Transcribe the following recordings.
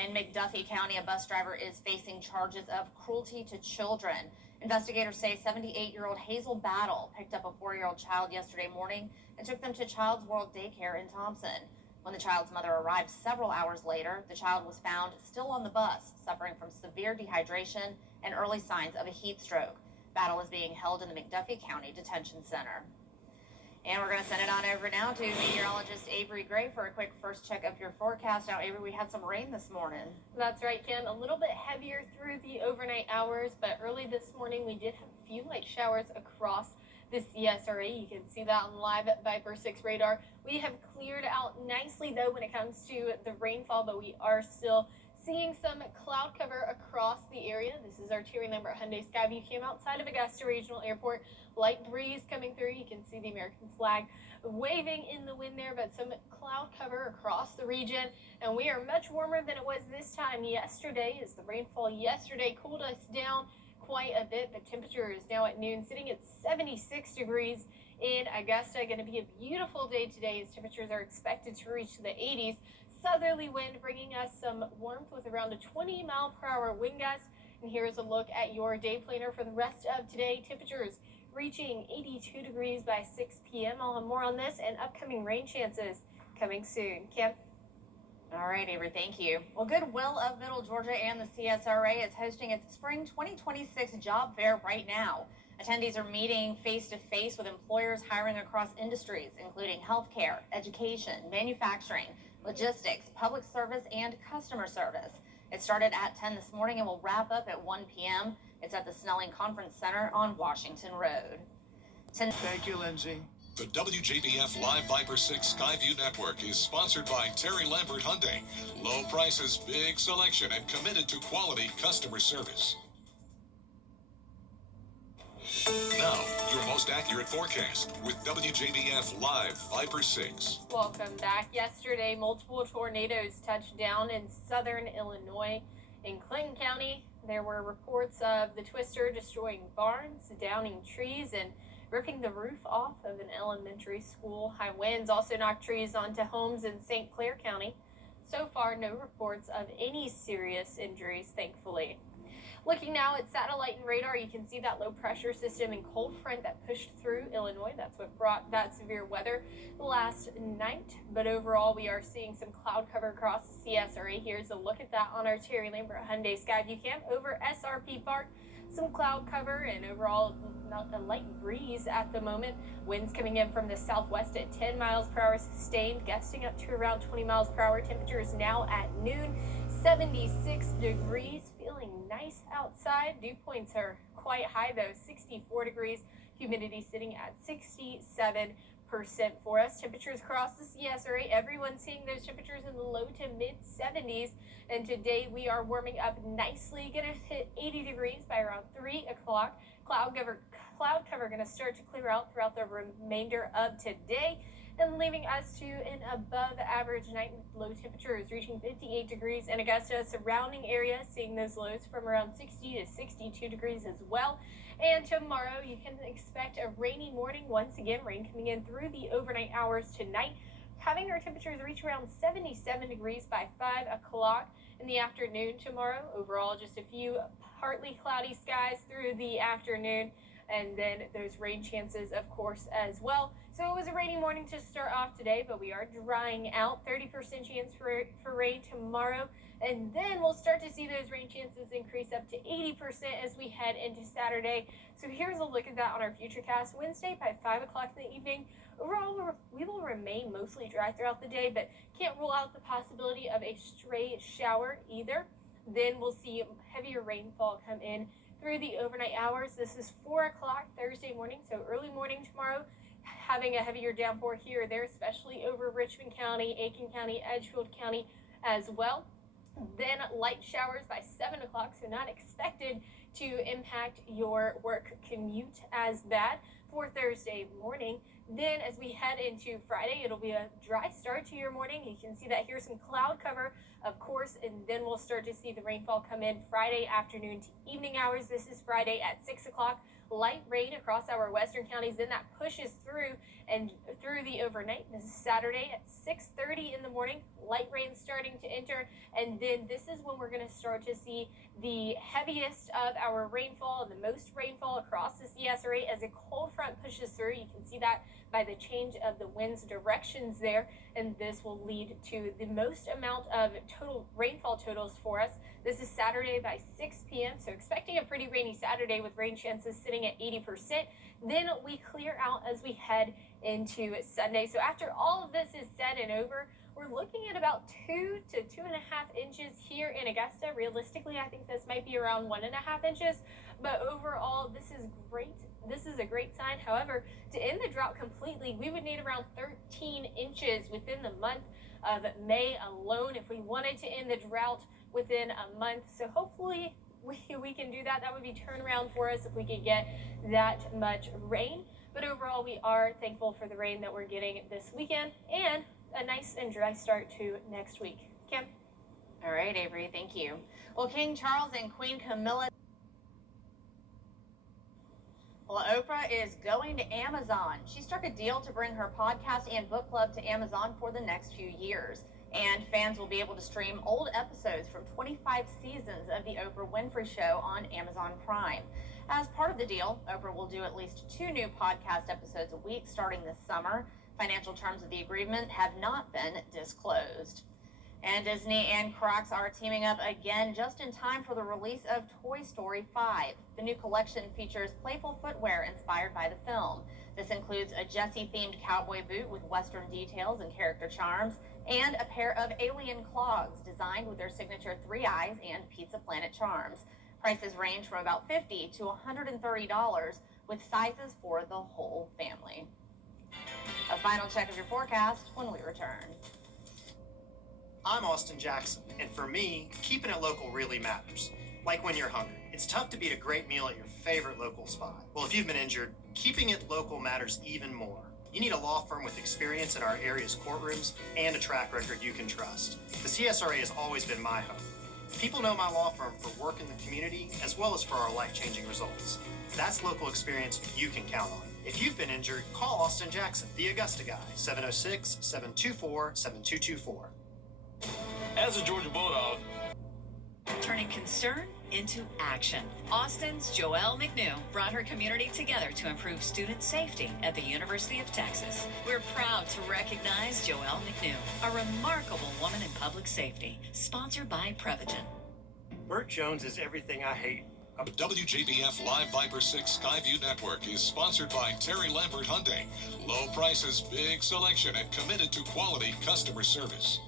In McDuffie County, a bus driver is facing charges of cruelty to children. Investigators say 78-year-old Hazel Battle picked up a 4-year-old child yesterday morning and took them to Child's World Daycare in Thompson. When the child's mother arrived several hours later, the child was found still on the bus, suffering from severe dehydration and early signs of a heat stroke. Battle is being held in the McDuffie County Detention Center. And we're going to send it on over now to meteorologist Avery Gray for a quick first check of your forecast. Now, Avery, we had some rain this morning. That's right, Kim. A little bit heavier through the overnight hours, but early this morning we did have a few light showers across the CSRA. You can see that on live at Viper 6 radar. We have cleared out nicely, though, when it comes to the rainfall, but we are still seeing some cloud cover across the area. This is our Terry Lambert Hyundai Skyview cam outside of Augusta Regional Airport. Light breeze coming through. You can see the American flag waving in the wind there, but some cloud cover across the region. And we are much warmer than it was this time yesterday, as the rainfall yesterday cooled us down quite a bit. The temperature is now at noon sitting at 76 degrees in Augusta. Going to be a beautiful day today, as temperatures are expected to reach the 80s. Southerly wind bringing us some warmth with around a 20-mile-per-hour wind gust. And here's a look at your day planner for the rest of today. Temperatures reaching 82 degrees by 6 p.m. I'll have more on this and upcoming rain chances coming soon. Kim? All right, Avery, thank you. Well, Goodwill of Middle Georgia and the CSRA is hosting its Spring 2026 job fair right now. Attendees are meeting face-to-face with employers hiring across industries, including healthcare, education, manufacturing, logistics, public service, and customer service. It started at 10 this morning and will wrap up at 1 p.m. It's at the Snelling Conference Center on Washington Road. Thank you, Lindsay. The WJBF Live Viper 6 Skyview Network is sponsored by Terry Lambert Hyundai. Low prices, big selection, and committed to quality customer service. Now, your most accurate forecast with WJBF Live Viper 6. Welcome back. Yesterday, multiple tornadoes touched down in southern Illinois. In Clinton County, there were reports of the twister destroying barns, downing trees, and ripping the roof off of an elementary school. High winds also knocked trees onto homes in St. Clair County. So far, no reports of any serious injuries, thankfully. Looking now at satellite and radar, you can see that low pressure system and cold front that pushed through Illinois. That's what brought that severe weather last night. But overall, we are seeing some cloud cover across the CSRA. Here's a look at that on our Terry Lambert Hyundai Skyview cam over SRP Park. Some cloud cover and overall a light breeze at the moment. Winds coming in from the southwest at 10 miles per hour sustained, gusting up to around 20 miles per hour. Temperatures now at noon, 76 degrees. Feeling nice outside. Dew points are quite high though, 64 degrees. Humidity sitting at 67% for us. Temperatures across the CSRA, everyone's seeing those temperatures in the low to mid 70s. And today we are warming up nicely, gonna hit 80 degrees by around 3 o'clock. Cloud cover gonna start to clear out throughout the remainder of today, and leaving us to an above average night with low temperatures reaching 58 degrees in Augusta. Surrounding areas seeing those lows from around 60 to 62 degrees as well. And tomorrow you can expect a rainy morning. Once again, rain coming in through the overnight hours tonight, having our temperatures reach around 77 degrees by 5 o'clock in the afternoon tomorrow. Overall, just a few partly cloudy skies through the afternoon, and then those rain chances, of course, as well. So it was a rainy morning to start off today, but we are drying out. 30% chance for rain tomorrow, and then we'll start to see those rain chances increase up to 80% as we head into Saturday. So here's a look at that on our futurecast. Wednesday by 5 o'clock in the evening. Overall, we will remain mostly dry throughout the day, but can't rule out the possibility of a stray shower either. Then we'll see heavier rainfall come in through the overnight hours. This is 4 o'clock Thursday morning, so early morning tomorrow, having a heavier downpour here or there, especially over Richmond County, Aiken County, Edgefield County as well. Then light showers by 7 o'clock, so not expected to impact your work commute as bad for Thursday morning. Then as we head into Friday, it'll be a dry start to your morning. You can see that here's some cloud cover, of course, and then we'll start to see the rainfall come in Friday afternoon to evening hours. This is Friday at 6 o'clock. light rain across our western counties. Then that pushes through and through the overnight. This is Saturday at 6:30 in the morning. Light rain starting to enter, and then this is when we're going to start to see the heaviest of our rainfall and the most rainfall across the CSRA as a cold front pushes through. You can see that by the change of the wind's directions there, and this will lead to the most amount of total rainfall totals for us. This is Saturday by 6 p.m., so expecting a pretty rainy Saturday with rain chances sitting at 80%. Then we clear out as we head into Sunday. So after all of this is said and over, we're looking at about 2 to 2.5 inches here in Augusta. Realistically, I think this might be around 1.5 inches, but overall, this is great. This is a great sign. However, to end the drought completely, we would need around 13 inches within the month of May alone if we wanted to end the drought within a month. So hopefully we can do that. That would be turnaround for us if we could get that much rain. But overall, we are thankful for the rain that we're getting this weekend and a nice and dry start to next week. Kim? All right, Avery, thank you. Well, King Charles and Queen Camilla. Well, Oprah is going to Amazon. She struck a deal to bring her podcast and book club to Amazon for the next few years. And fans will be able to stream old episodes from 25 seasons of The Oprah Winfrey Show on Amazon Prime. As part of the deal, Oprah will do at least 2 new podcast episodes a week starting this summer. Financial terms of the agreement have not been disclosed. And Disney and Crocs are teaming up again just in time for the release of Toy Story 5. The new collection features playful footwear inspired by the film. This includes a Jessie-themed cowboy boot with Western details and character charms, and a pair of alien clogs designed with their signature 3 eyes and Pizza Planet charms. Prices range from about $50 to $130, with sizes for the whole family. A final check of your forecast when we return. I'm Austin Jackson, and for me, keeping it local really matters. Like when you're hungry. It's tough to beat a great meal at your favorite local spot. Well, if you've been injured, keeping it local matters even more. You need a law firm with experience in our area's courtrooms and a track record you can trust. The CSRA has always been my home. People know my law firm for work in the community as well as for our life-changing results. That's local experience you can count on. If you've been injured, call Austin Jackson, the Augusta guy, 706-724-7224. As a Georgia Bulldog, turning concern into action. Austin's Joelle McNew brought her community together to improve student safety at the University of Texas. We're proud to recognize Joelle McNew, a remarkable woman in public safety, sponsored by Prevagen. Burt Jones is everything I hate. The WJBF Live Viper 6 Skyview Network is sponsored by Terry Lambert Hyundai. Low prices, big selection, and committed to quality customer service.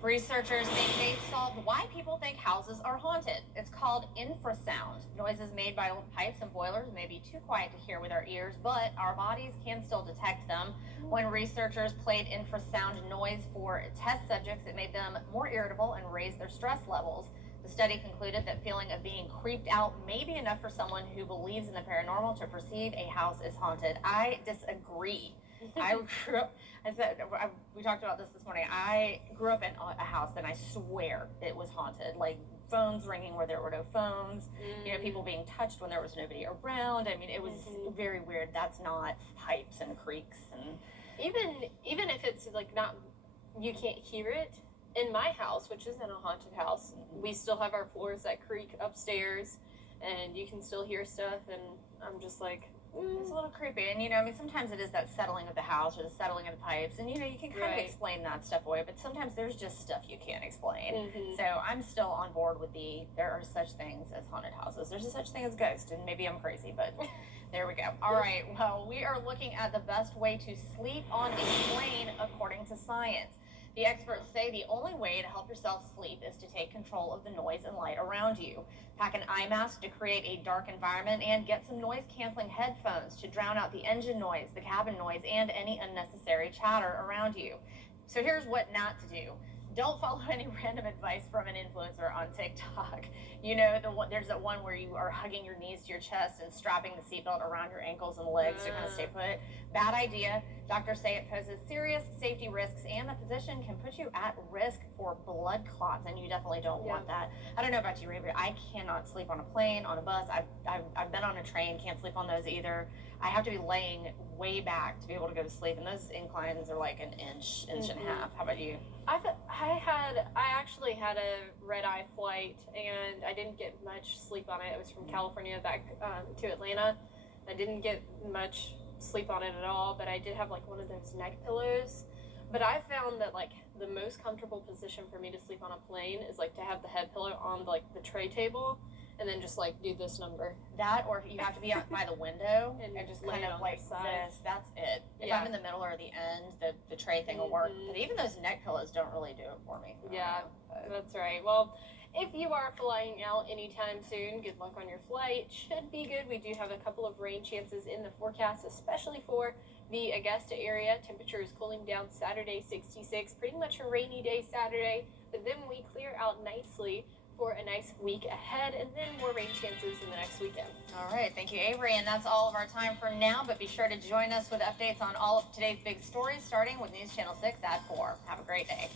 Researchers think they've solved why people think houses are haunted. It's called infrasound. Noises made by old pipes and boilers may be too quiet to hear with our ears, but our bodies can still detect them. When researchers played infrasound noise for test subjects, it made them more irritable and raised their stress levels. The study concluded that feeling of being creeped out may be enough for someone who believes in the paranormal to perceive a house is haunted. I disagree. I grew up, we talked about this morning. I grew up in a house and I swear it was haunted. Like phones ringing where there were no phones, you know, people being touched when there was nobody around. I mean, it was very weird. That's not pipes and creaks. And even if it's like not, you can't hear it. In my house, which isn't a haunted house, we still have our floors that creak upstairs and you can still hear stuff, and I'm just like, it's a little creepy. And, you know, I mean, sometimes it is that settling of the house or the settling of the pipes. And, you know, you can kind of explain that stuff away, but sometimes there's just stuff you can't explain. So I'm still on board with there are such things as haunted houses. There's a such thing as ghosts, and maybe I'm crazy, but there we go. All right, well, we are looking at the best way to sleep on a plane according to science. The experts say the only way to help yourself sleep is to take control of the noise and light around you. Pack an eye mask to create a dark environment and get some noise-canceling headphones to drown out the engine noise, the cabin noise, and any unnecessary chatter around you. So here's what not to do. Don't follow any random advice from an influencer on TikTok. You know, there's that one where you are hugging your knees to your chest and strapping the seatbelt around your ankles and legs to kind of stay put. Bad idea. Doctors say it poses serious safety risks, and the position can put you at risk for blood clots, and you definitely don't want that. I don't know about you, Ray, but I cannot sleep on a plane, on a bus. I've been on a train, can't sleep on those either. I have to be laying way back to be able to go to sleep, and those inclines are like an inch and a half. How about you? I actually had a red-eye flight, and I didn't get much sleep on it. It was from California back to Atlanta. I didn't get much sleep on it at all, but I did have like one of those neck pillows. But I found that like the most comfortable position for me to sleep on a plane is like to have the head pillow on like the tray table, and then just like do this number. That, or you have to be out by the window and just lay kind it of on like the side. this. That's it. If Yeah. I'm in the middle or the end, the tray thing will work. But even those neck pillows don't really do it for me. Yeah, that's right. Well, if you are flying out anytime soon, good luck on your flight. Should be good. We do have a couple of rain chances in the forecast, especially for the Augusta area. Temperature is cooling down Saturday, 66. Pretty much a rainy day Saturday, but then we clear out nicely for a nice week ahead, and then more rain chances in the next weekend. All right, thank you, Avery, and that's all of our time for now, but be sure to join us with updates on all of today's big stories, starting with News Channel 6 at 4. Have a great day.